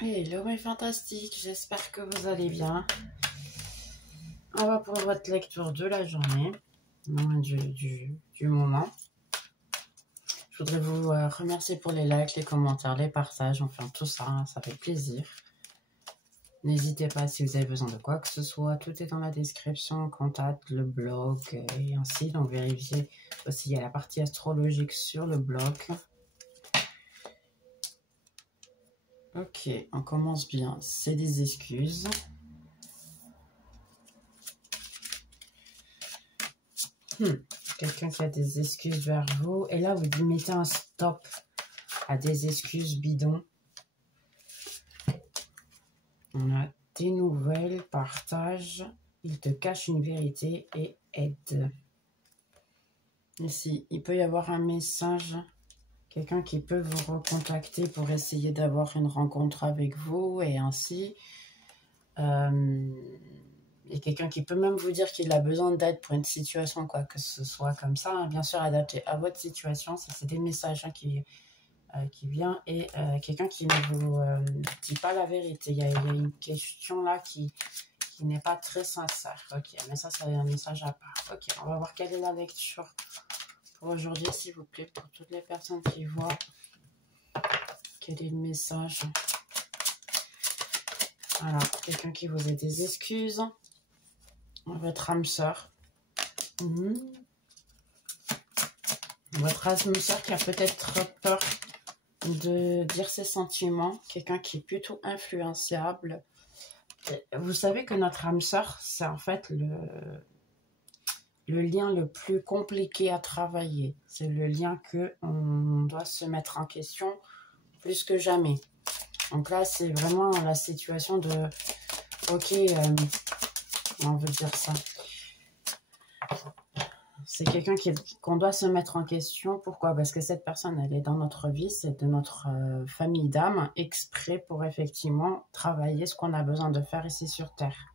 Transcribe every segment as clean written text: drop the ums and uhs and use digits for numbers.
Hello mes fantastiques, j'espère que vous allez bien. On va pour votre lecture de la journée, non, du moment. Je voudrais vous remercier pour les likes, les commentaires, les partages, enfin tout ça, hein, ça fait plaisir. N'hésitez pas si vous avez besoin de quoi que ce soit, tout est dans la description, contact, le blog et ainsi. Donc vérifiez aussi, il y a la partie astrologique sur le blog. Ok, on commence bien, c'est des excuses. Quelqu'un qui a des excuses vers vous. Et là, vous mettez un stop à des excuses bidons. On a des nouvelles, partage. Il te cache une vérité et aide. Ici, il peut y avoir un message. Quelqu'un qui peut vous recontacter pour essayer d'avoir une rencontre avec vous et ainsi. Et quelqu'un qui peut même vous dire qu'il a besoin d'aide pour une situation, quoi que ce soit comme ça, hein, bien sûr adapté à votre situation. Ça, c'est des messages hein, qui vient et quelqu'un qui ne vous dit pas la vérité. Il y a une question là qui n'est pas très sincère. Ok, mais ça, c'est un message à part. Ok, on va voir quelle est la lecture pour aujourd'hui, s'il vous plaît, pour toutes les personnes qui voient. Quel est le message? Voilà, quelqu'un qui vous a des excuses. Votre âme sœur. Votre âme sœur qui a peut-être peur de dire ses sentiments. Quelqu'un qui est plutôt influençable. Vous savez que notre âme sœur, c'est en fait le lien le plus compliqué à travailler. C'est le lien qu'on doit se mettre en question plus que jamais. Donc là, c'est vraiment la situation de... Ok, on veut dire ça. C'est quelqu'un qu'on doit se mettre en question. Pourquoi? Parce que cette personne, elle est dans notre vie, c'est de notre famille d'âme, exprès pour effectivement travailler ce qu'on a besoin de faire ici sur Terre.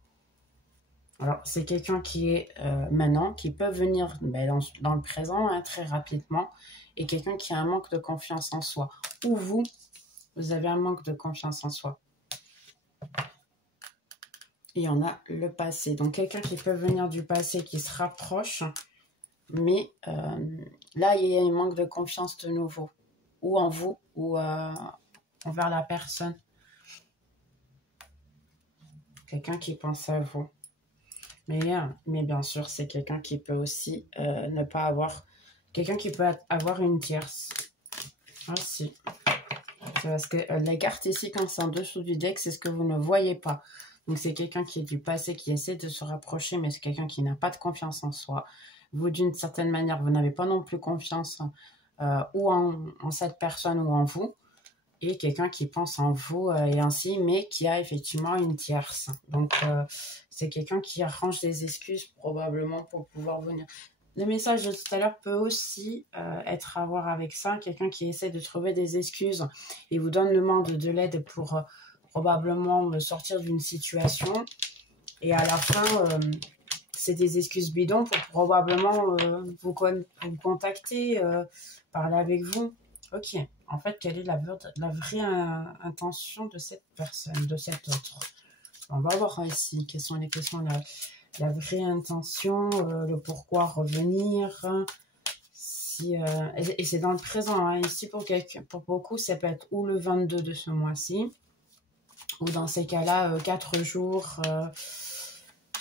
Alors, c'est quelqu'un qui est maintenant, qui peut venir dans le présent hein, très rapidement, et quelqu'un qui a un manque de confiance en soi. Ou vous avez un manque de confiance en soi. Il y en a le passé. Donc, quelqu'un qui peut venir du passé, qui se rapproche, mais là, il y a un manque de confiance de nouveau. Ou en vous, ou envers la personne. Quelqu'un qui pense à vous. Mais bien sûr, c'est quelqu'un qui peut aussi ne pas avoir... Quelqu'un qui peut avoir une tierce. Ah si. C'est parce que les cartes ici, quand c'est en dessous du deck, c'est ce que vous ne voyez pas. Donc c'est quelqu'un qui est du passé, qui essaie de se rapprocher, mais c'est quelqu'un qui n'a pas de confiance en soi. Vous, d'une certaine manière, vous n'avez pas non plus confiance ou en cette personne ou en vous. Et quelqu'un qui pense en vous et ainsi, mais qui a effectivement une tierce. Donc, c'est quelqu'un qui arrange des excuses probablement pour pouvoir venir. Le message de tout à l'heure peut aussi être à voir avec ça. Quelqu'un qui essaie de trouver des excuses et vous demande de l'aide pour probablement sortir d'une situation. Et à la fin, c'est des excuses bidons pour probablement vous contacter, parler avec vous. Ok. En fait, quelle est la vraie intention de cette personne, de cet autre? On va voir ici quelles sont les questions, la vraie intention, le pourquoi revenir. Et c'est dans le présent. Hein. Ici, pour beaucoup, ça peut être ou le 22 de ce mois-ci, ou dans ces cas-là, 4 jours,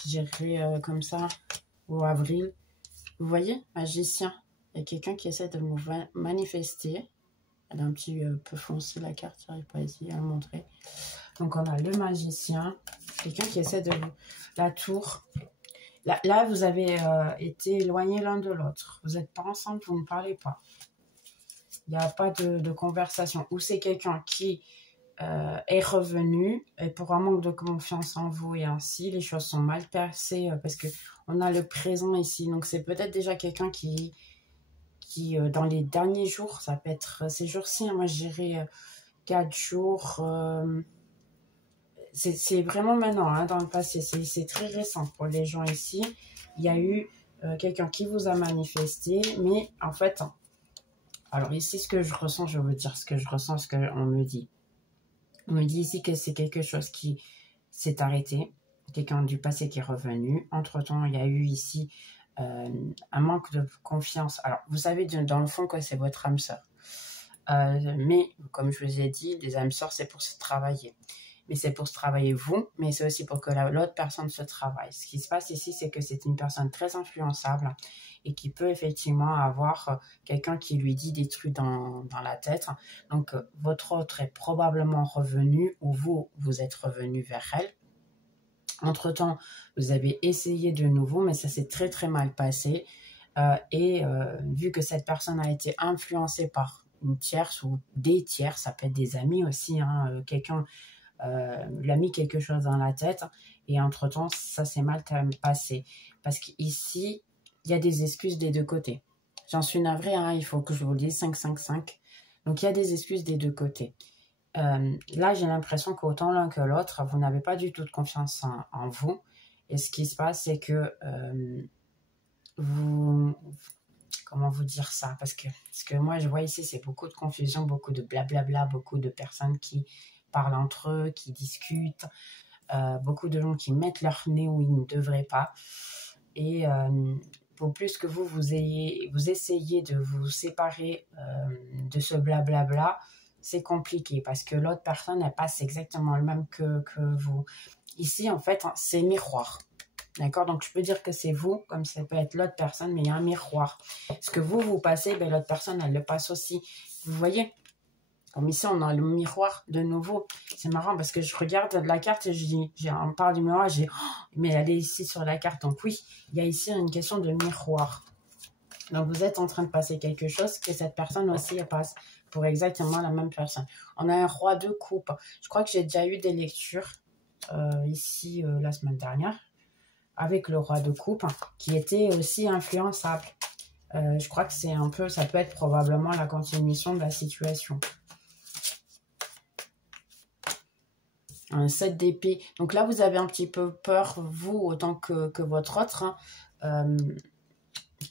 je dirais comme ça, ou avril. Vous voyez, magicien. Il y a quelqu'un qui essaie de nous manifester. Elle a un petit peu foncé la carte, j'arrive pas ici à la montrer. Donc on a le magicien, quelqu'un qui essaie de... La tour. Là vous avez été éloignés l'un de l'autre. Vous n'êtes pas ensemble, vous ne parlez pas. Il n'y a pas de conversation. Ou c'est quelqu'un qui est revenu et pour un manque de confiance en vous et ainsi, les choses sont mal passées parce qu'on a le présent ici. Donc c'est peut-être déjà quelqu'un qui dans les derniers jours, ça peut être ces jours-ci, hein, moi je dirais 4 jours, c'est vraiment maintenant, hein, dans le passé, c'est très récent pour les gens ici. Il y a eu quelqu'un qui vous a manifesté, mais en fait, alors ici ce que je ressens, je veux dire ce que je ressens, ce qu'on me dit. On me dit ici que c'est quelque chose qui s'est arrêté. Quelqu'un du passé qui est revenu. Entre-temps, il y a eu ici un manque de confiance. Alors, vous savez dans le fond que c'est votre âme sœur. Mais, comme je vous ai dit, les âmes sœurs, c'est pour se travailler. Mais c'est pour se travailler vous, mais c'est aussi pour que l'autre personne se travaille. Ce qui se passe ici, c'est que c'est une personne très influençable et qui peut effectivement avoir quelqu'un qui lui dit des trucs dans la tête. Donc, votre autre est probablement revenu ou vous êtes revenu vers elle. Entre-temps, vous avez essayé de nouveau, mais ça s'est très très mal passé. Vu que cette personne a été influencée par une tierce ou des tiers, ça peut être des amis aussi, hein, quelqu'un lui a mis quelque chose dans la tête et entre-temps, ça s'est mal passé. Parce qu'ici, il y a des excuses des deux côtés. J'en suis navrée, hein, il faut que je vous le dise, 5-5-5. Donc, il y a des excuses des deux côtés. Là, j'ai l'impression qu'autant l'un que l'autre, vous n'avez pas du tout de confiance en vous. Et ce qui se passe, c'est que comment vous dire ça? Parce que moi, je vois ici, c'est beaucoup de confusion, beaucoup de blablabla, beaucoup de personnes qui parlent entre eux, qui discutent, beaucoup de gens qui mettent leur nez où ils ne devraient pas. Et pour plus que vous essayez de vous séparer de ce blablabla, c'est compliqué parce que l'autre personne, elle passe exactement le même que vous. Ici, en fait, c'est miroir. D'accord? Donc, je peux dire que c'est vous, comme ça peut être l'autre personne, mais il y a un miroir. Ce que vous passez, ben, l'autre personne, elle le passe aussi. Vous voyez? Comme ici, on a le miroir de nouveau. C'est marrant parce que je regarde la carte et je dis, on parle du miroir, je dis, oh, mais elle est ici sur la carte. Donc oui, il y a ici une question de miroir. Donc, vous êtes en train de passer quelque chose que cette personne aussi elle passe pour exactement la même personne. On a un roi de coupe. Je crois que j'ai déjà eu des lectures ici la semaine dernière avec le roi de coupe qui était aussi influençable. Je crois que c'est un peu, ça peut être probablement la continuation de la situation. Un 7 d'épée. Donc là, vous avez un petit peu peur, vous, autant que votre autre. Hein.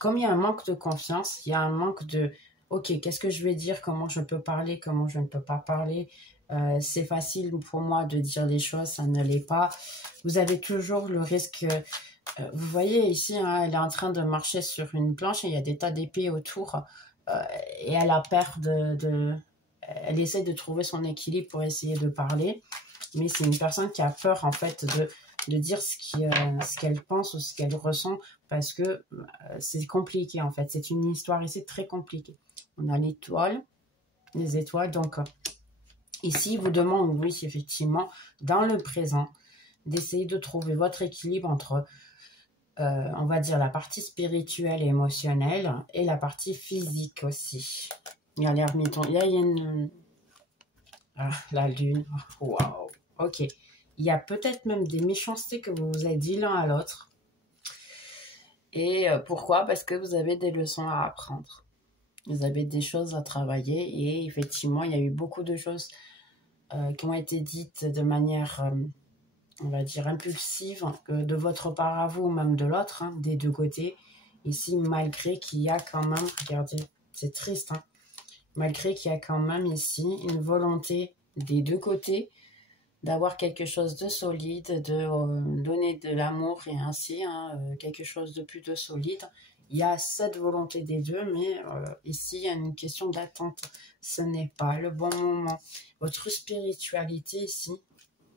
Comme il y a un manque de confiance, il y a un manque de « Ok, qu'est-ce que je vais dire? Comment je peux parler? Comment je ne peux pas parler ?» C'est facile pour moi de dire les choses, ça ne l'est pas. Vous avez toujours le risque... vous voyez ici, hein, elle est en train de marcher sur une planche et il y a des tas d'épées autour. Et elle a peur elle essaie de trouver son équilibre pour essayer de parler. Mais c'est une personne qui a peur, en fait, de dire ce qu'elle pense ou ce qu'elle ressent parce que c'est compliqué, en fait. C'est une histoire ici très compliquée. On a l'étoile, les étoiles. Donc, ici, il vous demande, oui, effectivement, dans le présent, d'essayer de trouver votre équilibre entre, on va dire, la partie spirituelle et émotionnelle et la partie physique aussi. Il y a l'ermiton, il y a une... Ah, la lune, waouh, ok. Il y a peut-être même des méchancetés que vous vous avez dit l'un à l'autre. Et pourquoi? Parce que vous avez des leçons à apprendre. Vous avez des choses à travailler et effectivement, il y a eu beaucoup de choses qui ont été dites de manière, on va dire, impulsive, de votre part à vous ou même de l'autre, hein, des deux côtés. Ici, malgré qu'il y a quand même, regardez, c'est triste, hein, malgré qu'il y a quand même ici une volonté des deux côtés d'avoir quelque chose de solide, de donner de l'amour et ainsi, hein, quelque chose de plutôt solide. Il y a cette volonté des deux, mais ici, il y a une question d'attente. Ce n'est pas le bon moment. Votre spiritualité ici,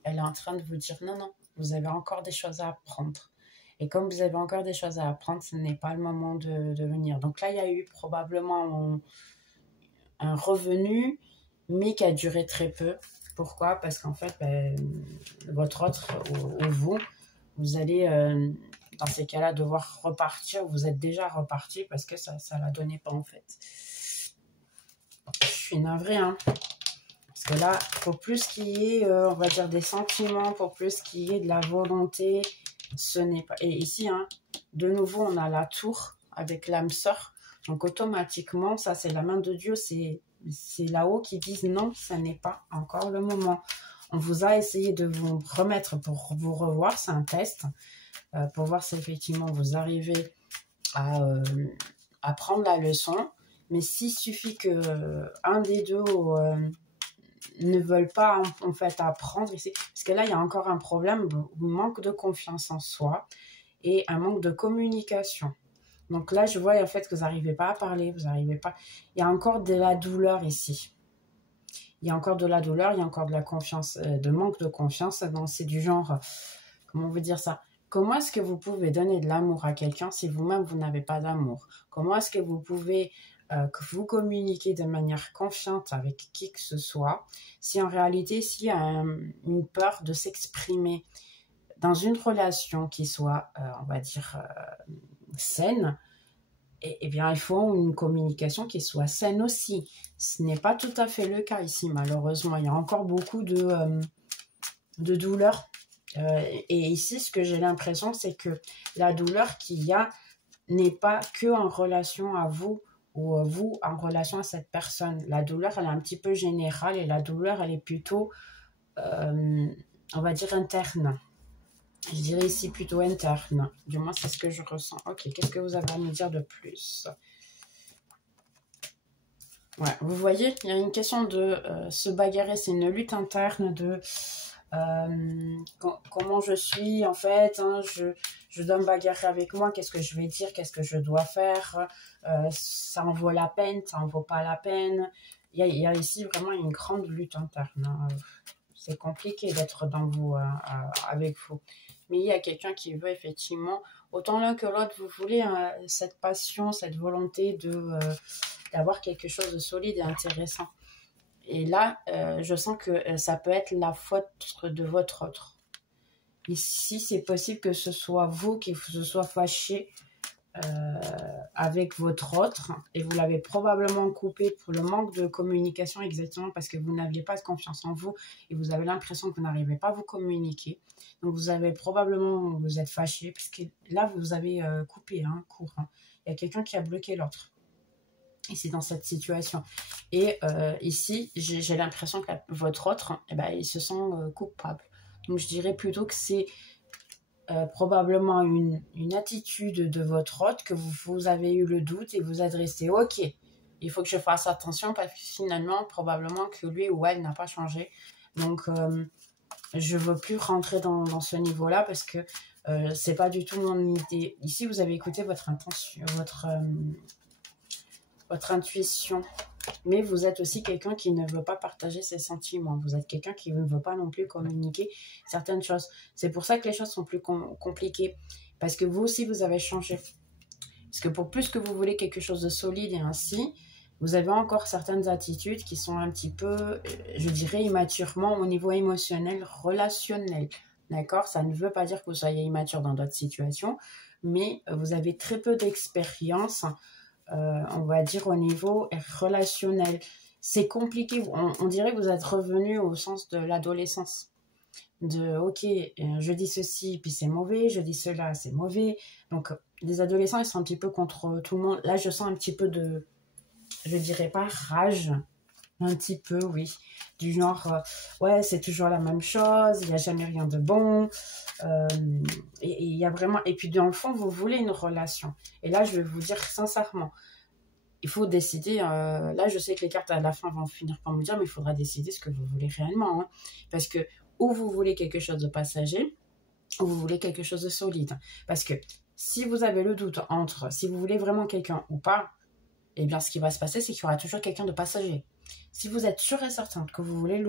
elle est en train de vous dire non, non, vous avez encore des choses à apprendre. Et comme vous avez encore des choses à apprendre, ce n'est pas le moment de venir. Donc là, il y a eu probablement un revenu, mais qui a duré très peu. Pourquoi? Parce qu'en fait, votre autre ou vous allez, dans ces cas-là, devoir repartir. Vous êtes déjà reparti parce que ça ne la donnait pas, en fait. Je suis navrée, hein. Parce que là, pour plus qu'il y ait, on va dire, des sentiments, pour plus qu'il y ait de la volonté, ce n'est pas... Et ici, hein, de nouveau, on a la tour avec l'âme sœur. Donc, automatiquement, ça, c'est la main de Dieu, c'est là-haut qui disent non, ça n'est pas encore le moment. On vous a essayé de vous remettre pour vous revoir, c'est un test, pour voir si effectivement vous arrivez à prendre la leçon. Mais s'il suffit que un des deux ne veulent pas en fait apprendre ici. Parce que là, il y a encore un problème, un manque de confiance en soi et un manque de communication. Donc là, je vois en fait que vous n'arrivez pas à parler, vous n'arrivez pas... Il y a encore de la douleur ici. Il y a encore de la douleur, il y a encore de la confiance, de manque de confiance. Donc c'est du genre, comment vous dire ça? Comment est-ce que vous pouvez donner de l'amour à quelqu'un si vous-même, vous n'avez pas d'amour? Comment est-ce que vous pouvez que vous communiquer de manière confiante avec qui que ce soit si en réalité, s'il y a une peur de s'exprimer dans une relation qui soit, on va dire, saine, eh bien, il faut une communication qui soit saine aussi. Ce n'est pas tout à fait le cas ici, malheureusement. Il y a encore beaucoup de douleur. Et ici, ce que j'ai l'impression, c'est que la douleur qu'il y a n'est pas que en relation à vous ou vous en relation à cette personne. La douleur, elle est un petit peu générale et la douleur, elle est plutôt, on va dire, interne. Je dirais ici plutôt interne. Du moins, c'est ce que je ressens. Ok, qu'est-ce que vous avez à me dire de plus? Ouais, vous voyez, il y a une question de se bagarrer. C'est une lutte interne de comment je suis, en fait. Hein, je dois me bagarrer avec moi. Qu'est-ce que je vais dire? Qu'est-ce que je dois faire? Ça en vaut la peine? Ça en vaut pas la peine? Il y a ici vraiment une grande lutte interne. Hein. C'est compliqué d'être dans vous, avec vous. Mais il y a quelqu'un qui veut effectivement, autant l'un que l'autre, vous voulez cette passion, cette volonté d'avoir quelque chose de solide et intéressant. Et là, je sens que ça peut être la faute de votre autre. Ici, c'est possible que ce soit vous qui se soit fâché avec votre autre et vous l'avez probablement coupé pour le manque de communication exactement parce que vous n'aviez pas de confiance en vous et vous avez l'impression que vous n'arrivez pas à vous communiquer. Donc vous avez probablement, vous êtes fâché parce que là vous avez coupé court. Hein. Il y a quelqu'un qui a bloqué l'autre. Et c'est dans cette situation. Et ici, j'ai l'impression que votre autre, eh ben, il se sent coupable. Donc je dirais plutôt que c'est probablement une attitude de votre hôte que vous avez eu le doute et vous adressez. Ok, il faut que je fasse attention parce que finalement, probablement que lui ou elle n'a pas changé. Donc, je ne veux plus rentrer dans ce niveau-là parce que c'est pas du tout mon idée. Ici, vous avez écouté votre intention, votre intuition. Mais vous êtes aussi quelqu'un qui ne veut pas partager ses sentiments. Vous êtes quelqu'un qui ne veut pas non plus communiquer certaines choses. C'est pour ça que les choses sont plus compliquées. Parce que vous aussi, vous avez changé. Parce que pour plus que vous voulez quelque chose de solide et ainsi, vous avez encore certaines attitudes qui sont un petit peu, je dirais, immaturement au niveau émotionnel, relationnel. D'accord? Ça ne veut pas dire que vous soyez immature dans d'autres situations, mais vous avez très peu d'expérience on va dire au niveau relationnel. C'est compliqué, on dirait que vous êtes revenu au sens de l'adolescence. De, ok, je dis ceci, puis c'est mauvais, je dis cela, c'est mauvais. Donc, les adolescents, ils sont un petit peu contre tout le monde. Là, je sens un petit peu de, je dirais pas rage, un petit peu, oui. Du genre, ouais, c'est toujours la même chose, il n'y a jamais rien de bon. Et il y a vraiment... Et puis, dans le fond, vous voulez une relation. Et là, je vais vous dire sincèrement, il faut décider... là, je sais que les cartes, à la fin, vont finir par me dire, mais il faudra décider ce que vous voulez réellement. Hein. Parce que, ou vous voulez quelque chose de passager, ou vous voulez quelque chose de solide. Parce que, si vous avez le doute entre si vous voulez vraiment quelqu'un ou pas, eh bien, ce qui va se passer, c'est qu'il y aura toujours quelqu'un de passager. Si vous êtes sûr et certain que vous voulez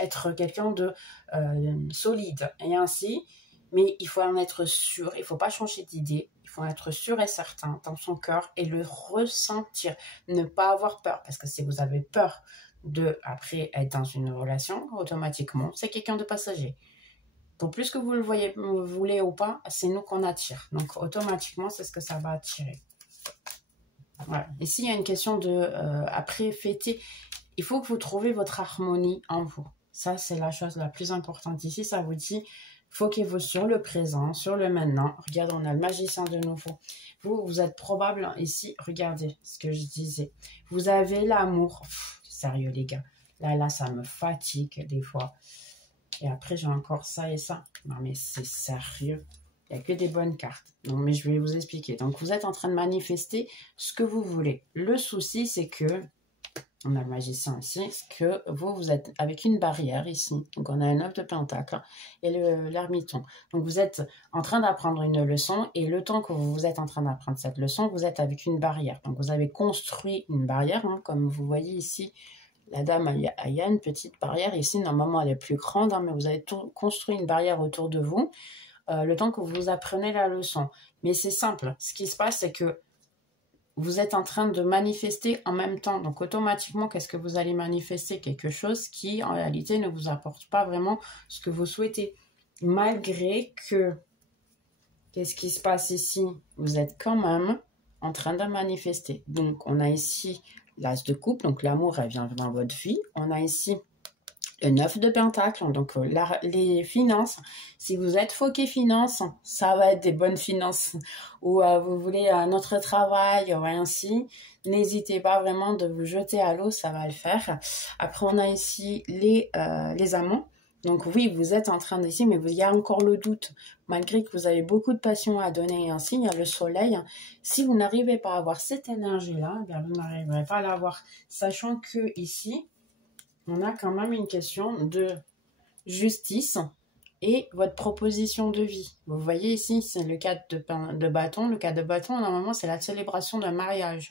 être quelqu'un de solide et ainsi, mais il faut en être sûr, il ne faut pas changer d'idée, il faut être sûr et certain dans son cœur et le ressentir, ne pas avoir peur, parce que si vous avez peur de, après, être dans une relation, automatiquement, c'est quelqu'un de passager. Pour plus que vous le voulez ou pas, c'est nous qu'on attire. Donc, automatiquement, c'est ce que ça va attirer. Voilà. Ici, il y a une question de, après fêter, il faut que vous trouviez votre harmonie en vous. Ça, c'est la chose la plus importante ici. Ça vous dit, foquez-vous sur le présent, sur le maintenant. Regardez, on a le magicien de nouveau. Vous êtes probable, ici, regardez ce que je disais. Vous avez l'amour. Sérieux, les gars. Là, ça me fatigue des fois. Et après, j'ai encore ça et ça. Non, mais c'est sérieux. Il n'y a que des bonnes cartes. Donc, mais je vais vous expliquer. Donc, vous êtes en train de manifester ce que vous voulez. Le souci, c'est que on a le magicien ici, que vous êtes avec une barrière ici. Donc, on a un 9 de pentacle et l'ermiton. Donc, vous êtes en train d'apprendre une leçon et le temps que vous êtes en train d'apprendre cette leçon, vous êtes avec une barrière. Donc, vous avez construit une barrière, hein, comme vous voyez ici. La dame, il y a une petite barrière ici. Normalement, elle est plus grande, hein, mais vous avez construit une barrière autour de vous le temps que vous apprenez la leçon. Mais c'est simple. Ce qui se passe, c'est que vous êtes en train de manifester en même temps. Donc, automatiquement, qu'est-ce que vous allez manifester? Quelque chose qui, en réalité, ne vous apporte pas vraiment ce que vous souhaitez. Malgré que, qu'est-ce qui se passe ici? Vous êtes quand même en train de manifester. Donc, on a ici l'as de coupe. Donc, l'amour, elle vient dans votre vie. On a ici le 9 de pentacle, donc les finances. Si vous êtes foqué finances, ça va être des bonnes finances. Ou vous voulez un autre travail, ou ainsi, n'hésitez pas vraiment de vous jeter à l'eau, ça va le faire. Après, on a ici les amants. Donc oui, vous êtes en train d'ici, mais il y a encore le doute. Malgré que vous avez beaucoup de passion à donner, et ainsi, il y a le soleil. Si vous n'arrivez pas à avoir cette énergie-là, eh bien, vous n'arriverez pas à l'avoir. Sachant que ici, on a quand même une question de justice et votre proposition de vie. Vous voyez ici, c'est le 4 de bâton. Le 4 de bâton, normalement, c'est la célébration d'un mariage.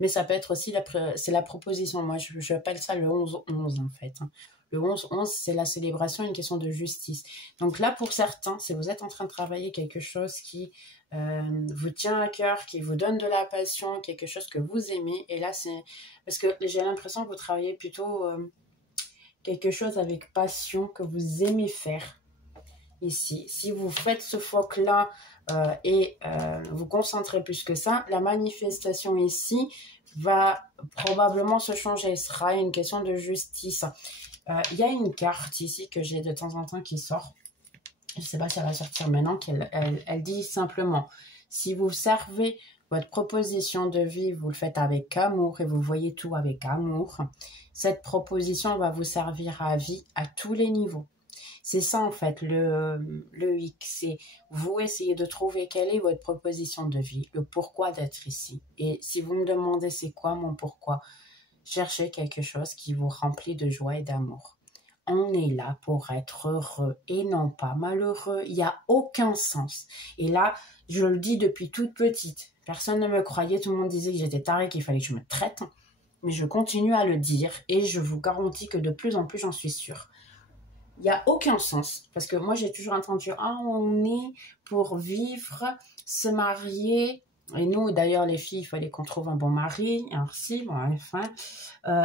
Mais ça peut être aussi la proposition. Moi, j'appelle ça le 11-11 en fait. Le 11-11, c'est la célébration, une question de justice. Donc là, pour certains, si vous êtes en train de travailler quelque chose qui vous tient à cœur, qui vous donne de la passion, quelque chose que vous aimez, et là, c'est... Parce que j'ai l'impression que vous travaillez plutôt... quelque chose avec passion que vous aimez faire ici. Si vous faites ce foc-là et vous concentrez plus que ça, la manifestation ici va probablement se changer. Ce sera une question de justice. Il y a une carte ici que j'ai de temps en temps qui sort. Je ne sais pas si elle va sortir maintenant. Elle dit simplement, si vous servez votre proposition de vie, vous le faites avec amour et vous voyez tout avec amour. Cette proposition va vous servir à vie à tous les niveaux. C'est ça en fait le X. C'est vous essayez de trouver quelle est votre proposition de vie, le pourquoi d'être ici. Et si vous me demandez c'est quoi mon pourquoi, cherchez quelque chose qui vous remplit de joie et d'amour. On est là pour être heureux et non pas malheureux. Il n'y a aucun sens. Et là, je le dis depuis toute petite. Personne ne me croyait. Tout le monde disait que j'étais tarée, qu'il fallait que je me traite. Mais je continue à le dire et je vous garantis que de plus en plus, j'en suis sûre. Il n'y a aucun sens. Parce que moi, j'ai toujours entendu « Ah, on est pour vivre, se marier. » Et nous, d'ailleurs, les filles, il fallait qu'on trouve un bon mari, ainsi, bon, enfin.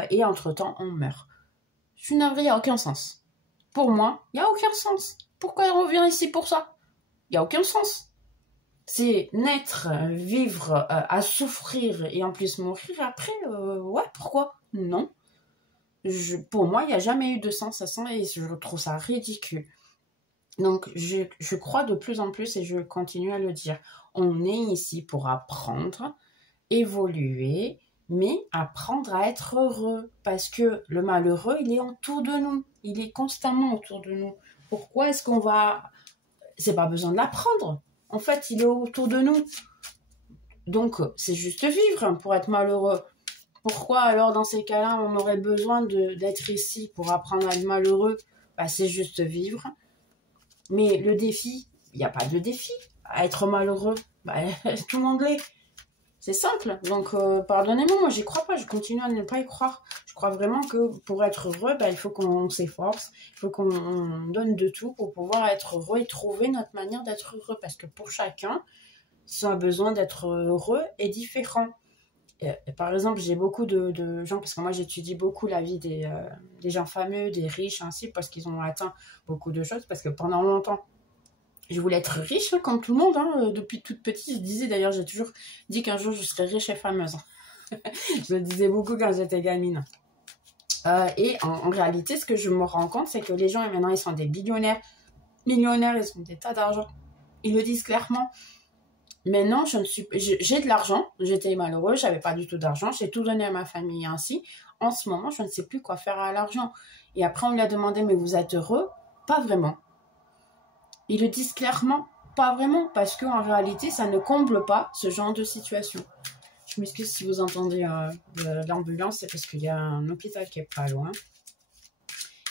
Et entre-temps, on meurt. Je suis navrée, il n'y a aucun sens. Pour moi, il n'y a aucun sens. Pourquoi on vient ici pour ça? Il n'y a aucun sens. C'est naître, vivre, à souffrir et en plus mourir après. Ouais, pourquoi? Non. Pour moi, il n'y a jamais eu de sens à ça et je trouve ça ridicule. Donc, je crois de plus en plus et je continue à le dire. On est ici pour apprendre, évoluer, mais apprendre à être heureux. Parce que le malheureux, il est autour de nous. Il est constamment autour de nous. Pourquoi est-ce qu'on va... C'est pas besoin de l'apprendre. En fait, il est autour de nous. Donc, c'est juste vivre pour être malheureux. Pourquoi alors, dans ces cas-là, on aurait besoin d'être ici pour apprendre à être malheureux? Bah, c'est juste vivre. Mais le défi, il n'y a pas de défi. À être malheureux, bah, tout le monde l'est. C'est simple. Donc, pardonnez-moi, moi, j'y crois pas. Je continue à ne pas y croire. Je crois vraiment que pour être heureux, bah, il faut qu'on s'efforce. Il faut qu'on donne de tout pour pouvoir être heureux et trouver notre manière d'être heureux. Parce que pour chacun, son besoin d'être heureux est différent. Et, par exemple, j'ai beaucoup de gens, parce que moi, j'étudie beaucoup la vie des gens fameux, des riches, ainsi, parce qu'ils ont atteint beaucoup de choses. Parce que pendant longtemps, je voulais être riche, hein, comme tout le monde, hein, depuis toute petite. Je disais, d'ailleurs, j'ai toujours dit qu'un jour, je serais riche et fameuse. Je le disais beaucoup quand j'étais gamine. Et en réalité, ce que je me rends compte, c'est que les gens, maintenant, ils sont des millionnaires, ils ont des tas d'argent. Ils le disent clairement. Maintenant, j'ai de l'argent. J'étais malheureuse, j'avais pas du tout d'argent. J'ai tout donné à ma famille ainsi. En ce moment, je ne sais plus quoi faire à l'argent. Et après, on lui a demandé, mais vous êtes heureux? Pas vraiment. Ils le disent clairement, pas vraiment, parce qu'en réalité, ça ne comble pas ce genre de situation. Je m'excuse si vous entendez l'ambulance, c'est parce qu'il y a un hôpital qui est pas loin.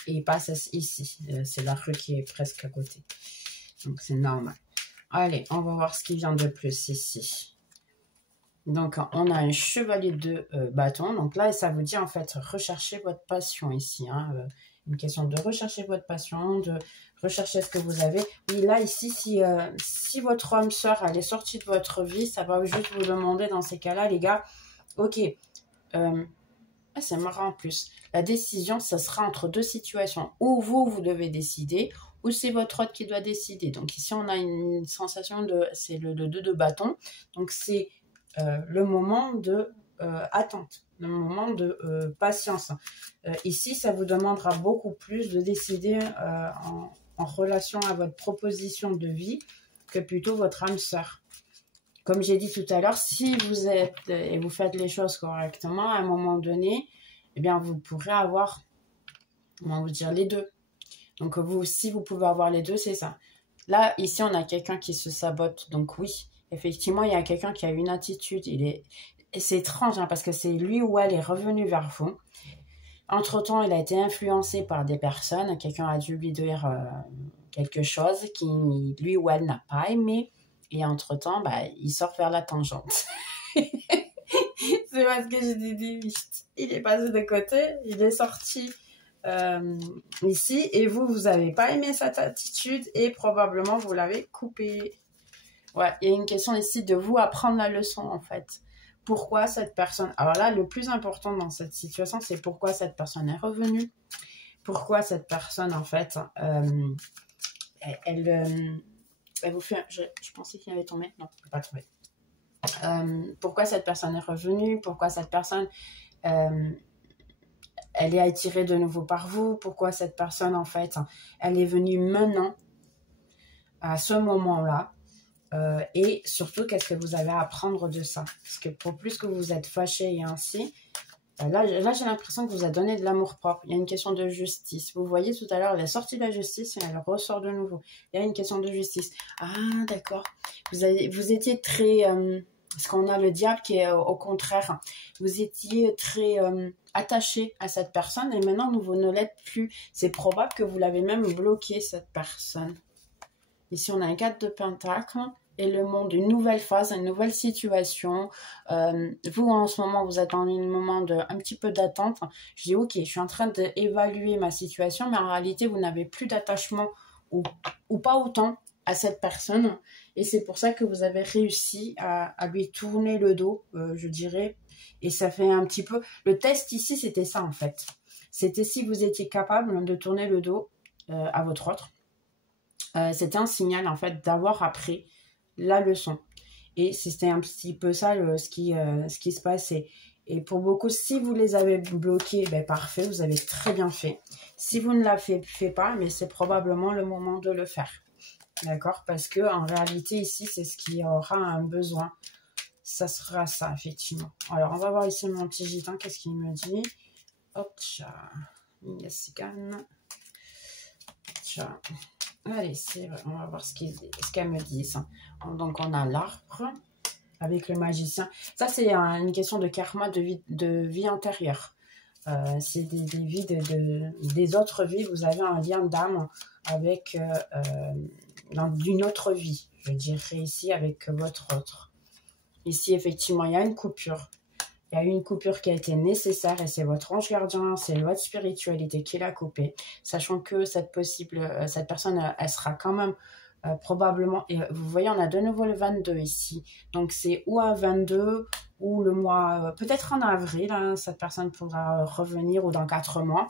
Et il passe ici. C'est la rue qui est presque à côté. Donc, c'est normal. Allez, on va voir ce qui vient de plus ici. Donc, on a un chevalier de bâton. Donc là, ça vous dit en fait, recherchez votre passion ici. Hein, une question de rechercher votre passion, de rechercher ce que vous avez. Oui, là, ici, si votre âme sœur, elle est sortie de votre vie, ça va juste vous demander dans ces cas-là, les gars, ok, c'est marrant en plus. La décision, ça sera entre deux situations. Ou vous devez décider, ou c'est votre hôte qui doit décider. Donc ici, on a une sensation de... C'est le 2 de bâton. Donc c'est le moment de attente, le moment de patience. Ici, ça vous demandera beaucoup plus de décider en relation à votre proposition de vie que plutôt votre âme sœur. Comme j'ai dit tout à l'heure, si vous êtes et vous faites les choses correctement, à un moment donné, eh bien, vous pourrez avoir, comment vous dire, les deux. Donc, si vous pouvez avoir les deux, c'est ça. Là, ici, on a quelqu'un qui se sabote. Donc, oui, effectivement, il y a quelqu'un qui a une attitude. Et c'est étrange, hein, parce que c'est lui ou elle est revenu vers vous. Entre-temps, il a été influencé par des personnes. Quelqu'un a dû lui dire quelque chose qui, lui ou elle, n'a pas aimé. Et entre-temps, il sort vers la tangente. C'est parce que je dis, il est passé de côté, il est sorti ici, et vous n'avez pas aimé cette attitude, et probablement vous l'avez coupé. Ouais, il y a une question ici de vous apprendre la leçon, en fait. Pourquoi cette personne... Alors là, le plus important dans cette situation, c'est pourquoi cette personne est revenue. Pourquoi cette personne, en fait, elle vous fait... Je pensais qu'il avait tombé. Non, il n'a pas tombé. Pourquoi cette personne est revenue, pourquoi cette personne elle est attirée de nouveau par vous, pourquoi cette personne en fait elle est venue maintenant à ce moment-là, et surtout qu'est-ce que vous avez à apprendre de ça, parce que pour plus que vous êtes fâché et ainsi, là j'ai l'impression que vous a donné de l'amour propre. Il y a une question de justice. Vous voyez tout à l'heure, elle est sortie de la justice et elle ressort de nouveau. Il y a une question de justice. Ah d'accord, vous étiez très parce qu'on a le diable qui est au contraire. Vous étiez très attaché à cette personne et maintenant vous ne l'êtes plus. C'est probable que vous l'avez même bloqué, cette personne. Ici, on a un 4 de pentacle et le monde, une nouvelle phase, une nouvelle situation. Vous, en ce moment, vous êtes dans un moment un petit peu d'attente. Je dis, ok, je suis en train d'évaluer ma situation, mais en réalité, vous n'avez plus d'attachement ou pas autant à cette personne. Et c'est pour ça que vous avez réussi à lui tourner le dos, je dirais. Et ça fait un petit peu... Le test ici, c'était ça, en fait. C'était si vous étiez capable de tourner le dos à votre autre. C'était un signal, en fait, d'avoir appris la leçon. Et c'était un petit peu ça ce qui se passait. Et pour beaucoup, si vous les avez bloqués, parfait, vous avez très bien fait. Si vous ne l'avez fait pas, mais c'est probablement le moment de le faire. D'accord? Parce que en réalité, ici, c'est ce qui aura un besoin. Ça sera ça, effectivement. Alors, on va voir ici mon petit gitan. Qu'est-ce qu'il me dit? Hop, tcha. Yasikan. Tcha. Allez, c'est vrai. On va voir ce qu'elle me dit. Ça. Donc, on a l'arbre avec le magicien. Ça, c'est une question de karma, de vie antérieure. C'est des vies des autres vies. Vous avez un lien d'âme avec... d'une autre vie, je dirais ici avec votre autre. Ici, effectivement, il y a une coupure. Il y a une coupure qui a été nécessaire et c'est votre ange gardien, c'est votre spiritualité qui l'a coupée. Sachant que cette personne, elle sera quand même probablement... Et vous voyez, on a de nouveau le 22 ici. Donc, c'est ou un 22 ou le mois... peut-être en avril, hein, cette personne pourra revenir ou dans 4 mois.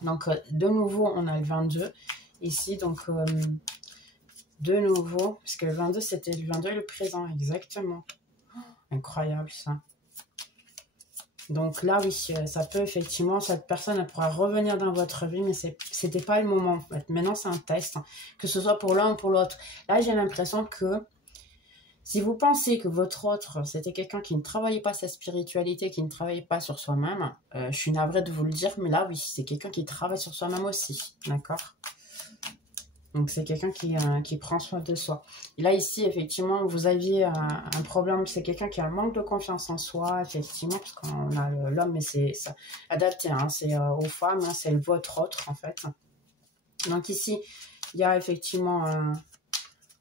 Donc, de nouveau, on a le 22 ici. Donc... de nouveau, parce que le 22, c'était le 22 le présent, exactement. Incroyable, ça. Donc là, oui, ça peut effectivement, cette personne, elle pourra revenir dans votre vie, mais c'était pas le moment, en fait. Maintenant, c'est un test, hein, que ce soit pour l'un ou pour l'autre. Là, j'ai l'impression que si vous pensez que votre autre, c'était quelqu'un qui ne travaillait pas sa spiritualité, qui ne travaillait pas sur soi-même, je suis navrée de vous le dire, mais là, oui, c'est quelqu'un qui travaille sur soi-même aussi, d'accord ? Donc, c'est quelqu'un qui prend soin de soi. Et là, ici, effectivement, vous aviez un problème. C'est quelqu'un qui a un manque de confiance en soi, effectivement, parce qu'on a l'homme, mais c'est adapté, hein, c'est aux femmes, hein, c'est votre autre, en fait. Donc, ici, il y a effectivement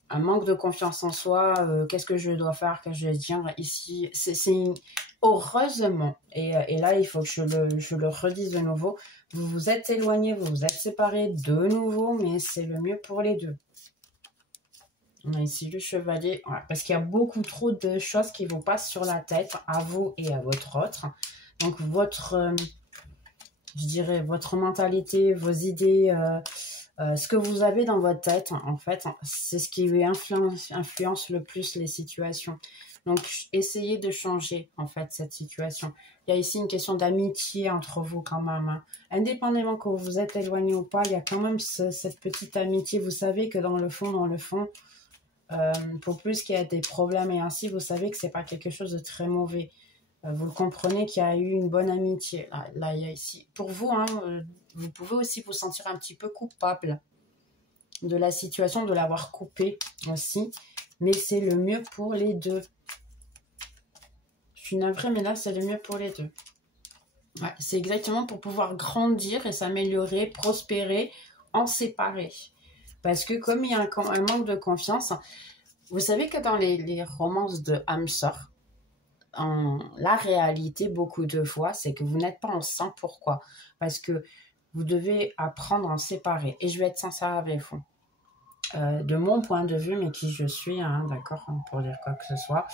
un manque de confiance en soi. Qu'est-ce que je dois faire? Qu'est-ce que je vais dire? Ici, heureusement, et là, il faut que je le redise de nouveau, vous vous êtes éloignés, vous vous êtes séparés de nouveau, mais c'est le mieux pour les deux. On a ici le chevalier, ouais, parce qu'il y a beaucoup trop de choses qui vous passent sur la tête, à vous et à votre autre. Donc, je dirais, votre mentalité, vos idées, ce que vous avez dans votre tête, en fait, c'est ce qui influence le plus les situations. Donc, essayez de changer, en fait, cette situation. Il y a ici une question d'amitié entre vous, quand même, hein. Indépendamment que vous êtes éloigné ou pas, il y a quand même cette petite amitié. Vous savez que dans le fond, pour plus qu'il y a des problèmes et ainsi, vous savez que c'est pas quelque chose de très mauvais. Vous le comprenez qu'il y a eu une bonne amitié. Là, il y a ici. Pour vous, hein, vous pouvez aussi vous sentir un petit peu coupable de la situation, de l'avoir coupé aussi. Mais c'est le mieux pour les deux. Je suis navrée, mais là, c'est le mieux pour les deux. Ouais, c'est exactement pour pouvoir grandir et s'améliorer, prospérer, en séparer. Parce que comme il y a un manque de confiance, vous savez que dans les romances de âme sœur, la réalité, beaucoup de fois, c'est que vous n'êtes pas ensemble. Pourquoi? Parce que vous devez apprendre à en séparer. Et je vais être sincère avec vous. De mon point de vue, mais qui je suis, hein, d'accord, pour dire quoi que ce soit.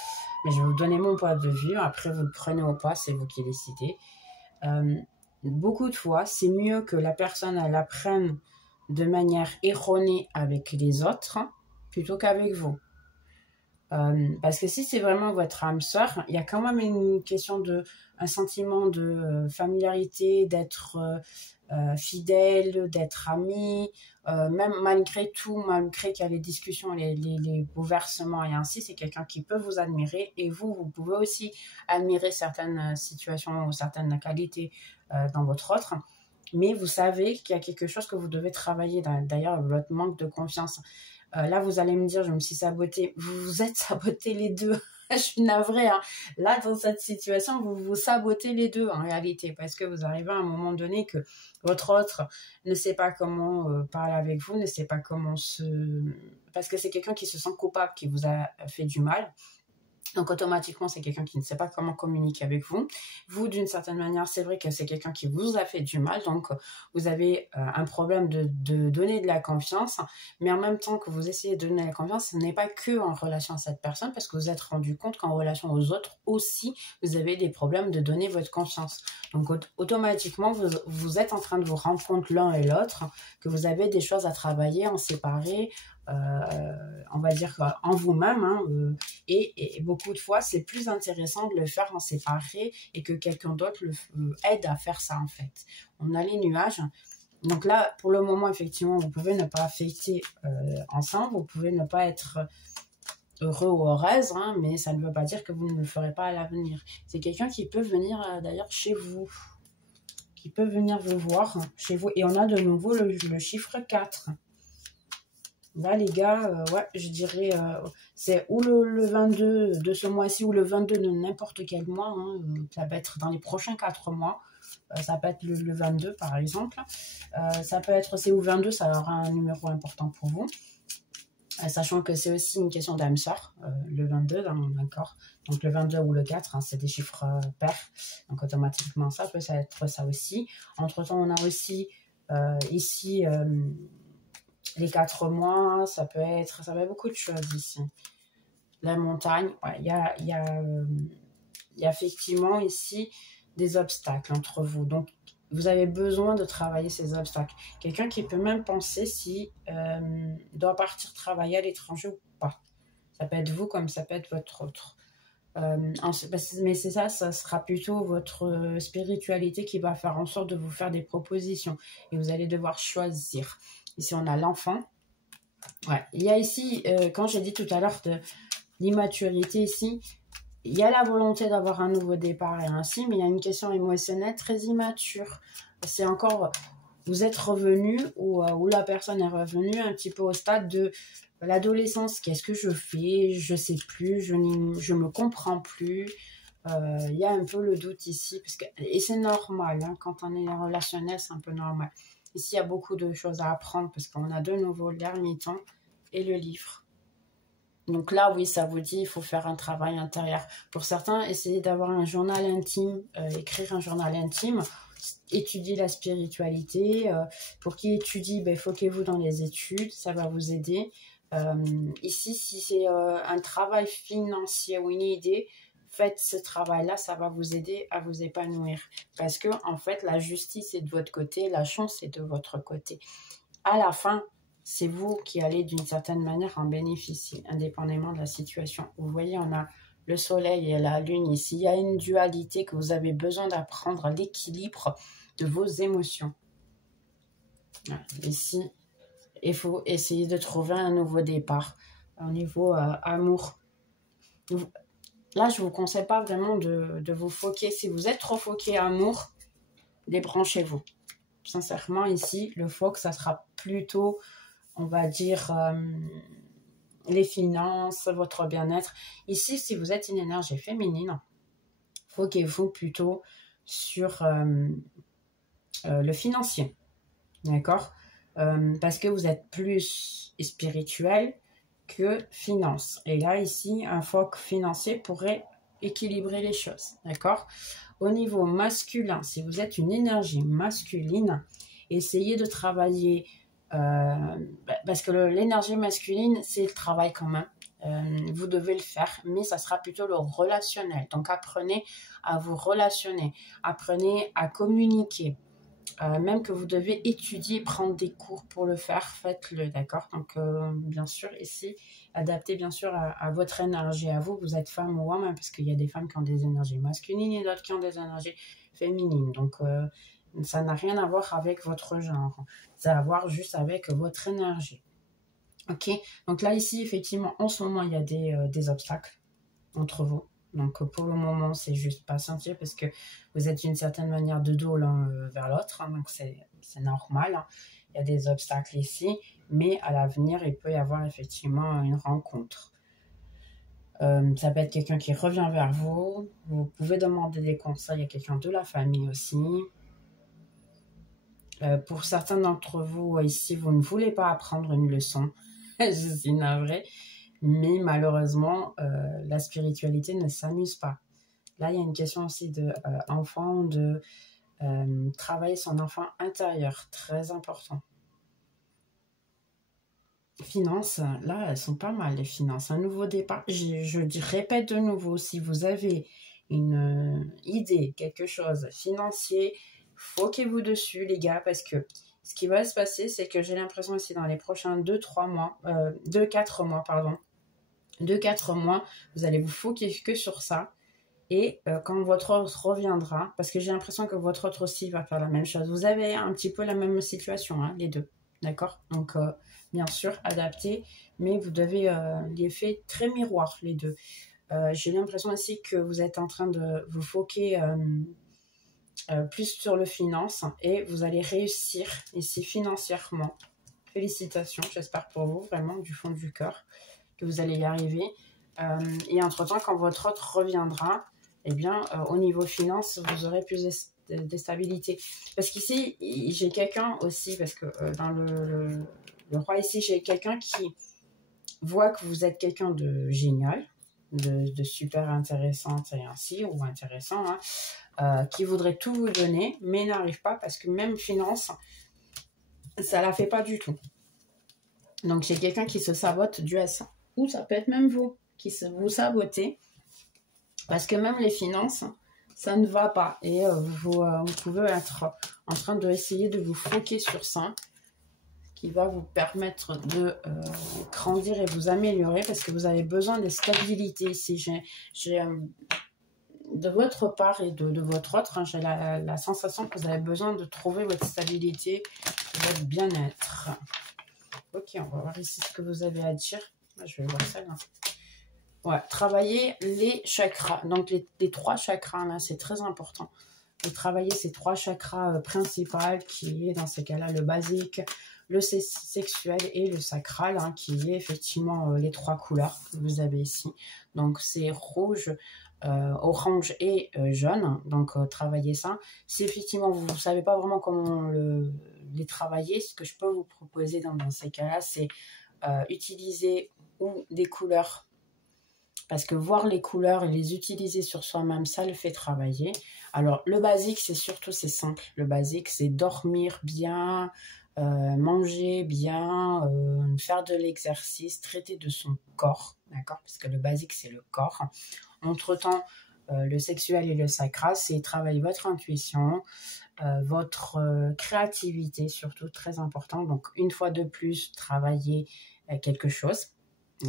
Mais je vais vous donner mon point de vue. Après, vous le prenez ou pas, c'est vous qui décidez. Beaucoup de fois, c'est mieux que la personne, elle apprenne de manière erronée avec les autres, hein, plutôt qu'avec vous. Parce que si c'est vraiment votre âme sœur, il y a quand même une question un sentiment de familiarité, d'être fidèle, d'être ami, même malgré tout, malgré qu'il y a les discussions, les bouleversements et ainsi, c'est quelqu'un qui peut vous admirer et vous pouvez aussi admirer certaines situations ou certaines qualités dans votre autre. Mais vous savez qu'il y a quelque chose que vous devez travailler, d'ailleurs, votre manque de confiance. Là, vous allez me dire, je me suis sabotée. Vous vous êtes sabotés les deux. Je suis navrée, hein. Là, dans cette situation, vous vous sabotez les deux en réalité. Parce que vous arrivez à un moment donné que votre autre ne sait pas comment parler avec vous, ne sait pas comment parce que c'est quelqu'un qui se sent coupable, qui vous a fait du mal. Donc, automatiquement, c'est quelqu'un qui ne sait pas comment communiquer avec vous. Vous, d'une certaine manière, c'est vrai que c'est quelqu'un qui vous a fait du mal. Donc, vous avez un problème de donner de la confiance. Mais en même temps que vous essayez de donner de la confiance, ce n'est pas que en relation à cette personne, parce que vous vous êtes rendu compte qu'en relation aux autres aussi, vous avez des problèmes de donner votre confiance. Donc, automatiquement, vous êtes en train de vous rendre compte l'un et l'autre que vous avez des choses à travailler, en séparer, on va dire en vous-même, hein, et beaucoup de fois c'est plus intéressant de le faire en séparé et que quelqu'un d'autre aide à faire ça en fait. On a les nuages, donc là pour le moment effectivement vous pouvez ne pas fêter ensemble, vous pouvez ne pas être heureux ou heureuse, hein, mais ça ne veut pas dire que vous ne le ferez pas à l'avenir. C'est quelqu'un qui peut venir d'ailleurs chez vous, qui peut venir vous voir chez vous, et on a de nouveau le chiffre 4. Là, les gars, ouais, je dirais, c'est ou le 22 de ce mois-ci ou le 22 de n'importe quel mois. Hein, ça peut être dans les prochains 4 mois. Ça peut être le 22, par exemple. Ça peut être aussi ou 22, ça aura un numéro important pour vous. Sachant que c'est aussi une question d'âme sœur, le 22, d'accord. Donc, le 22 ou le 4, hein, c'est des chiffres pairs. Donc, automatiquement, ça peut être ça aussi. Entre-temps, on a aussi ici... les 4 mois, ça peut être beaucoup de choses ici. La montagne, ouais, il y a effectivement ici des obstacles entre vous. Donc, vous avez besoin de travailler ces obstacles. Quelqu'un qui peut même penser si doit partir travailler à l'étranger ou pas. Ça peut être vous comme ça peut être votre autre. Mais c'est ça sera plutôt votre spiritualité qui va faire en sorte de vous faire des propositions. Et vous allez devoir choisir. Ici, on a l'enfant. Ouais. Il y a ici, quand j'ai dit tout à l'heure de l'immaturité ici, il y a la volonté d'avoir un nouveau départ et ainsi, mais il y a une question émotionnelle très immature. C'est encore vous êtes revenu ou la personne est revenue un petit peu au stade de l'adolescence. Qu'est-ce que je fais? Je sais plus, je me comprends plus. Il y a un peu le doute ici. Et c'est normal, hein, quand on est relationnel, c'est un peu normal. Ici, il y a beaucoup de choses à apprendre parce qu'on a de nouveau l'ermiton et le livre. Donc là, oui, ça vous dit, il faut faire un travail intérieur. Pour certains, essayez d'avoir un journal intime, écrire un journal intime, étudier la spiritualité. Pour qui étudie, foquez-vous dans les études, ça va vous aider. Ici, si c'est un travail financier ou une idée, faites ce travail-là, ça va vous aider à vous épanouir. Parce que, en fait, la justice est de votre côté, la chance est de votre côté. À la fin, c'est vous qui allez d'une certaine manière en bénéficier, indépendamment de la situation. Vous voyez, on a le soleil et la lune ici. Il y a une dualité que vous avez besoin d'apprendre, l'équilibre de vos émotions. Ici, il faut essayer de trouver un nouveau départ au niveau amour. Là, je ne vous conseille pas vraiment de vous foquer. Si vous êtes trop foqué amour, débranchez-vous. Sincèrement, ici, le focus, ça sera plutôt, on va dire, les finances, votre bien-être. Ici, si vous êtes une énergie féminine, foquez-vous plutôt sur le financier. D'accord? Parce que vous êtes plus spirituel que finance. Et là, ici, un focus financier pourrait équilibrer les choses. D'accord? Au niveau masculin, si vous êtes une énergie masculine, essayez de travailler, parce que l'énergie masculine, c'est le travail quand même. Vous devez le faire, mais ça sera plutôt le relationnel. Donc, apprenez à vous relationner, apprenez à communiquer. Même que vous devez étudier, prendre des cours pour le faire, faites-le, d'accord? Donc, bien sûr, ici, adaptez bien sûr à votre énergie, à vous. Vous êtes femme ou homme, hein, parce qu'il y a des femmes qui ont des énergies masculines et d'autres qui ont des énergies féminines. Donc, ça n'a rien à voir avec votre genre. Ça a à voir juste avec votre énergie. Ok? Donc là, ici, effectivement, en ce moment, il y a des obstacles entre vous. Donc, pour le moment, c'est juste patienter parce que vous êtes d'une certaine manière de dos l'un vers l'autre. Hein, donc, c'est normal. Hein. Il y a des obstacles ici. Mais à l'avenir, il peut y avoir effectivement une rencontre. Ça peut être quelqu'un qui revient vers vous. Vous pouvez demander des conseils à quelqu'un de la famille aussi. Pour certains d'entre vous, ici, vous ne voulez pas apprendre une leçon. Je suis navrée. Mais malheureusement, la spiritualité ne s'amuse pas. Là, il y a une question aussi d'enfant, de travailler son enfant intérieur, très important. Finances, là, elles sont pas mal, les finances. Un nouveau départ, je répète de nouveau, si vous avez une idée, quelque chose financier, foquez-vous dessus, les gars, parce que ce qui va se passer, c'est que j'ai l'impression aussi dans les prochains 2-4 mois, vous allez vous focuser que sur ça. Et quand votre autre reviendra, parce que j'ai l'impression que votre autre aussi va faire la même chose. Vous avez un petit peu la même situation, hein, les deux. D'accord? Donc, bien sûr, adapté, mais vous devez l'effet très miroir, les deux. J'ai l'impression aussi que vous êtes en train de vous focuser plus sur le finance et vous allez réussir ici financièrement. Félicitations, j'espère pour vous, vraiment, du fond du cœur, que vous allez y arriver. Et entre-temps, quand votre autre reviendra, eh bien, au niveau finance, vous aurez plus de stabilité. Parce qu'ici, j'ai quelqu'un aussi, parce que dans le roi ici, j'ai quelqu'un qui voit que vous êtes quelqu'un de génial, de super intéressante et ainsi, ou intéressant, hein, qui voudrait tout vous donner, mais n'arrive pas parce que même finance, ça la fait pas du tout. Donc, j'ai quelqu'un qui se sabote dû à ça. Ou ça peut être même vous qui vous sabotez. Parce que même les finances, ça ne va pas. Et vous pouvez être en train d'essayer de vous foquer sur ça, qui va vous permettre de grandir et vous améliorer, parce que vous avez besoin de stabilité. Si j'ai de votre part et de votre autre, hein, j'ai la sensation que vous avez besoin de trouver votre stabilité, votre bien-être. Ok, on va voir ici ce que vous avez à dire. Je vais voir ça là. Ouais, travailler les chakras. Donc, les 3 chakras, là, c'est très important. vous travaillez ces 3 chakras principaux qui est dans ces cas-là le basique, le sexuel et le sacral, hein, qui est effectivement les 3 couleurs que vous avez ici. Donc c'est rouge, orange et jaune. Donc travaillez ça. Si effectivement vous ne savez pas vraiment comment les travailler, ce que je peux vous proposer dans ces cas-là, c'est utiliser ou des couleurs. Parce que voir les couleurs et les utiliser sur soi-même, ça le fait travailler. Alors, le basique, c'est surtout, c'est simple. Le basique, c'est dormir bien, manger bien, faire de l'exercice, traiter de son corps, d'accord? Parce que le basique, c'est le corps. Entre-temps, le sexuel et le sacral, c'est travailler votre intuition, votre créativité, surtout, très important. Donc, une fois de plus, travailler quelque chose.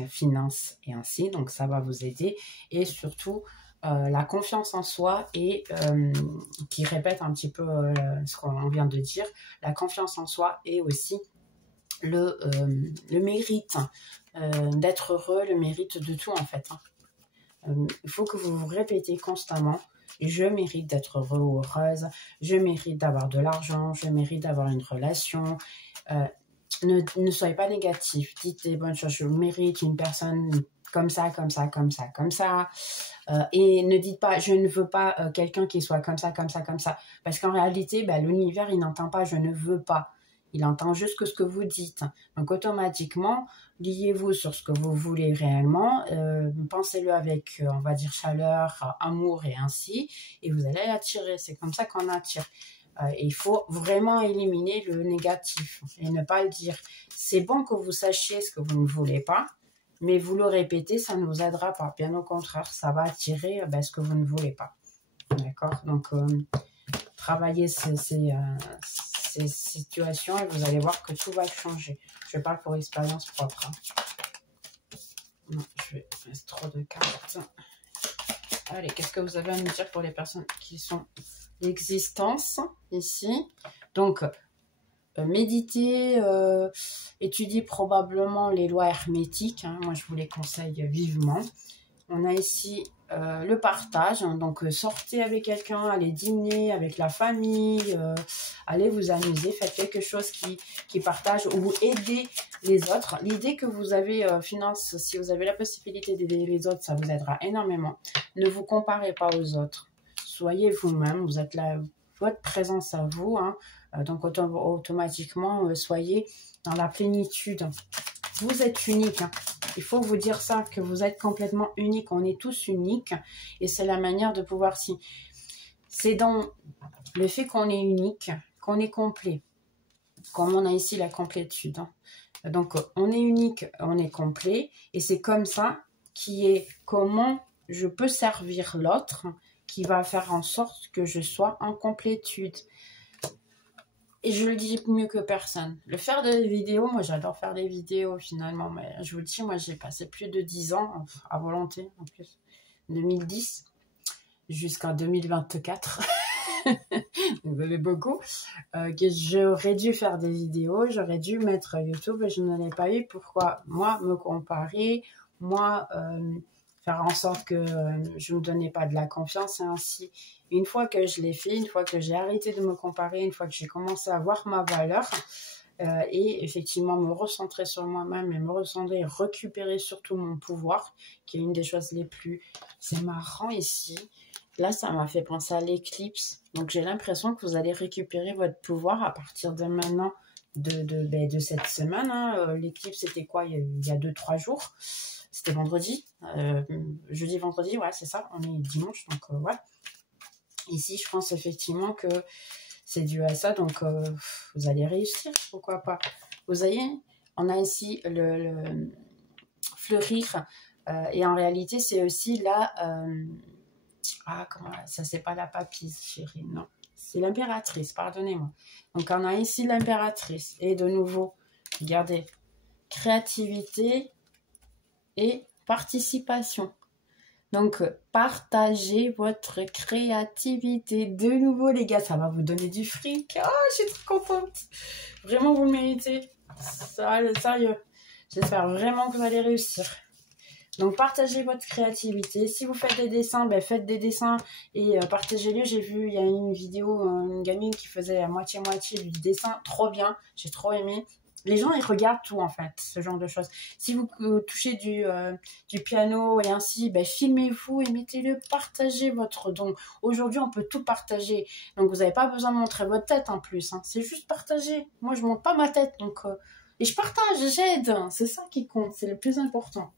Finance et ainsi, donc ça va vous aider, et surtout la confiance en soi et qui répète un petit peu ce qu'on vient de dire, la confiance en soi et aussi le mérite d'être heureux, le mérite de tout en fait. Il faut que vous vous répétez constamment: je mérite d'être heureux ou heureuse, je mérite d'avoir de l'argent, je mérite d'avoir une relation. Ne soyez pas négatif, dites des bonnes choses. Je mérite une personne comme ça, comme ça, comme ça, comme ça. Et ne dites pas, je ne veux pas quelqu'un qui soit comme ça, comme ça, comme ça. Parce qu'en réalité, l'univers, il n'entend pas je ne veux pas. Il entend juste que ce que vous dites. Donc automatiquement, liez-vous sur ce que vous voulez réellement. Pensez-le avec, on va dire, chaleur, amour et ainsi. Et vous allez l'attirer. C'est comme ça qu'on attire. Il faut vraiment éliminer le négatif et ne pas le dire. C'est bon que vous sachiez ce que vous ne voulez pas, mais vous le répétez, ça ne vous aidera pas. Bien au contraire, ça va attirer ce que vous ne voulez pas. D'accord? Donc, travaillez ces situations et vous allez voir que tout va changer. Je parle pour expérience propre. Hein. Non, je vais mettre trop de cartes. Allez, qu'est-ce que vous avez à me dire pour les personnes qui sont l'existence ici? Donc, méditez, étudiez probablement les lois hermétiques. Hein, moi, je vous les conseille vivement. On a ici le partage. Hein, donc, sortez avec quelqu'un, allez dîner avec la famille, allez vous amuser, faites quelque chose qui partage ou aidez les autres. L'idée que vous avez, finance, si vous avez la possibilité d'aider les autres, ça vous aidera énormément. Ne vous comparez pas aux autres. Soyez vous-même, vous êtes là, votre présence à vous. Hein, donc, automatiquement, soyez dans la plénitude. Vous êtes unique. Hein. Il faut vous dire ça, que vous êtes complètement unique. On est tous uniques. Et c'est la manière de pouvoir s'y... C'est dans le fait qu'on est unique, qu'on est complet. Comme on a ici la complétude. Hein. Donc, on est unique, on est complet. Et c'est comme ça qui est comment je peux servir l'autre, qui va faire en sorte que je sois en complétude. Et je le dis mieux que personne. Le faire des vidéos, moi j'adore faire des vidéos finalement. Mais je vous le dis, moi j'ai passé plus de 10 ans à volonté en plus. 2010 jusqu'en 2024. Vous avez beaucoup. Que j'aurais dû faire des vidéos, j'aurais dû mettre YouTube et je ne l'ai pas eu. Pourquoi? Moi, me comparer, moi... faire en sorte que je ne me donnais pas de la confiance et ainsi. Une fois que je l'ai fait, une fois que j'ai arrêté de me comparer, une fois que j'ai commencé à voir ma valeur et effectivement me recentrer sur moi-même et me recentrer et récupérer surtout mon pouvoir, qui est une des choses les plus... C'est marrant ici. Là, ça m'a fait penser à l'éclipse. Donc, j'ai l'impression que vous allez récupérer votre pouvoir à partir de maintenant, de cette semaine. Hein. L'éclipse, c'était quoi? Il y a 2-3 jours. C'était vendredi, jeudi, vendredi, ouais, c'est ça, on est dimanche, donc ouais. Ici, je pense effectivement que c'est dû à ça, donc vous allez réussir, pourquoi pas. Vous voyez, on a ici le fleurir, et en réalité, c'est aussi la... comment ça, c'est pas la papisse, chérie, non. C'est l'impératrice, pardonnez-moi. Donc, on a ici l'impératrice, et de nouveau, regardez, créativité... et participation. Donc, partagez votre créativité. De nouveau, les gars, ça va vous donner du fric. Oh, je suis trop contente. Vraiment, vous le méritez. Sérieux. J'espère vraiment que vous allez réussir. Donc, partagez votre créativité. Si vous faites des dessins, ben, faites des dessins et partagez-les. J'ai vu, il y a une vidéo, une gamine qui faisait à moitié-moitié du dessin. Trop bien, j'ai trop aimé. Les gens, ils regardent tout, en fait, ce genre de choses. Si vous touchez du piano et ainsi, ben, filmez-vous et mettez-le, partagez votre don. Aujourd'hui, on peut tout partager. Donc, vous n'avez pas besoin de montrer votre tête en plus. Hein. C'est juste partager. Moi, je ne montre pas ma tête. Donc, et je partage, j'aide. C'est ça qui compte. C'est le plus important.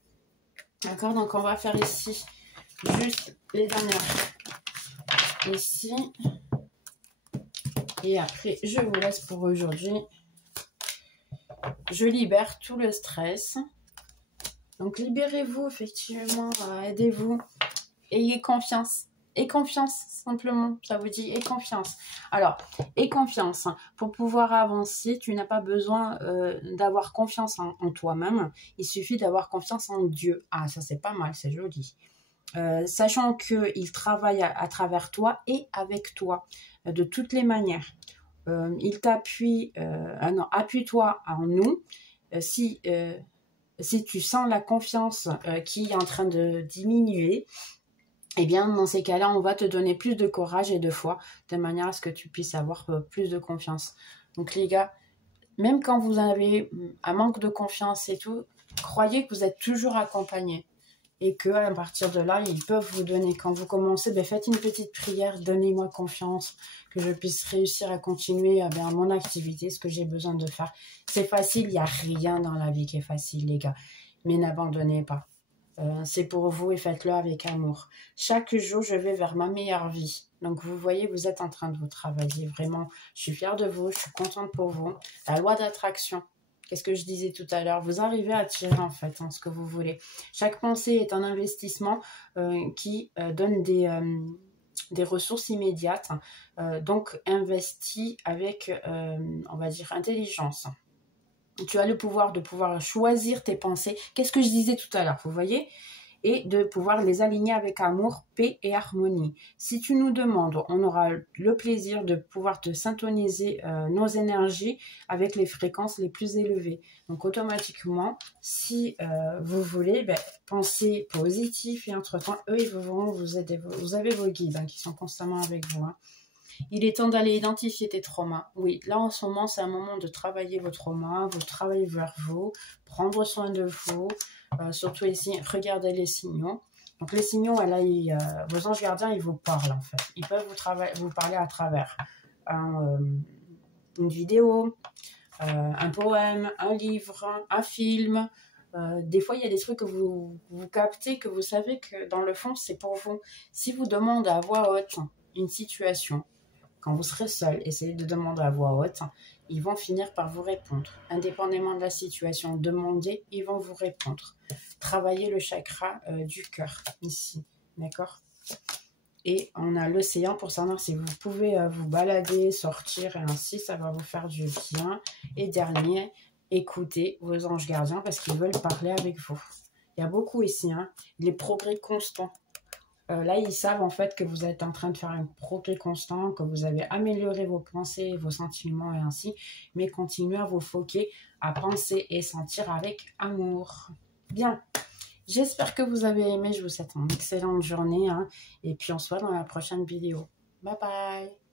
D'accord? Donc, on va faire ici juste les dernières. Ici. Et après, je vous laisse pour aujourd'hui. Je libère tout le stress. Donc, libérez-vous, effectivement. Aidez-vous. Ayez confiance. Et confiance, simplement. Ça vous dit, et confiance. Alors, et confiance. Pour pouvoir avancer, tu n'as pas besoin d'avoir confiance en toi-même. Il suffit d'avoir confiance en Dieu. Ah, ça, c'est pas mal, c'est joli. Sachant qu'il travaille à travers toi et avec toi, de toutes les manières. Il t'appuie, non, appuie-toi en nous. Si tu sens la confiance qui est en train de diminuer, eh bien, dans ces cas-là, on va te donner plus de courage et de foi, de manière à ce que tu puisses avoir plus de confiance. Donc, les gars, même quand vous avez un manque de confiance et tout, croyez que vous êtes toujours accompagné. Et qu'à partir de là, ils peuvent vous donner. Quand vous commencez, ben, faites une petite prière, donnez-moi confiance, que je puisse réussir à continuer mon activité, ce que j'ai besoin de faire. C'est facile, il n'y a rien dans la vie qui est facile, les gars. Mais n'abandonnez pas. C'est pour vous et faites-le avec amour. Chaque jour, je vais vers ma meilleure vie. Donc, vous voyez, vous êtes en train de vous travailler. Vraiment, je suis fière de vous, je suis contente pour vous. La loi d'attraction. Qu'est-ce que je disais tout à l'heure? Vous arrivez à attirer en fait ce que vous voulez. Chaque pensée est un investissement qui donne des ressources immédiates. Donc, investis avec, on va dire, intelligence. Tu as le pouvoir de pouvoir choisir tes pensées. Qu'est-ce que je disais tout à l'heure? Vous voyez? Et de pouvoir les aligner avec amour, paix et harmonie. Si tu nous demandes, on aura le plaisir de pouvoir te syntoniser nos énergies avec les fréquences les plus élevées. Donc automatiquement, si vous voulez, pensez positif et entre-temps, eux, ils vont vous aider. Vous avez vos guides qui sont constamment avec vous. Hein. Il est temps d'aller identifier tes traumas. Oui, là en ce moment, c'est un moment de travailler vos traumas, vous travaillez vers vous, prendre soin de vous, surtout ici, regardez les signaux. Donc les signaux, là, vos anges gardiens, ils vous parlent en fait. Ils peuvent vous parler à travers une vidéo, un poème, un livre, un film. Des fois, il y a des trucs que vous captez, que vous savez que dans le fond, c'est pour vous. Si vous demandez à voix haute une situation, quand vous serez seul, essayez de demander à voix haute. Ils vont finir par vous répondre. Indépendamment de la situation, demandez, ils vont vous répondre. Travaillez le chakra du cœur, ici. D'accord? Et on a l'océan pour savoir si vous pouvez vous balader, sortir, et ainsi, ça va vous faire du bien. Et dernier, écoutez vos anges gardiens parce qu'ils veulent parler avec vous. Il y a beaucoup ici, hein, les progrès constants. Là, ils savent en fait que vous êtes en train de faire un progrès constant, que vous avez amélioré vos pensées, vos sentiments et ainsi, mais continuez à vous foquer, à penser et sentir avec amour. Bien, j'espère que vous avez aimé, je vous souhaite une excellente journée, hein, et puis on se voit dans la prochaine vidéo. Bye bye!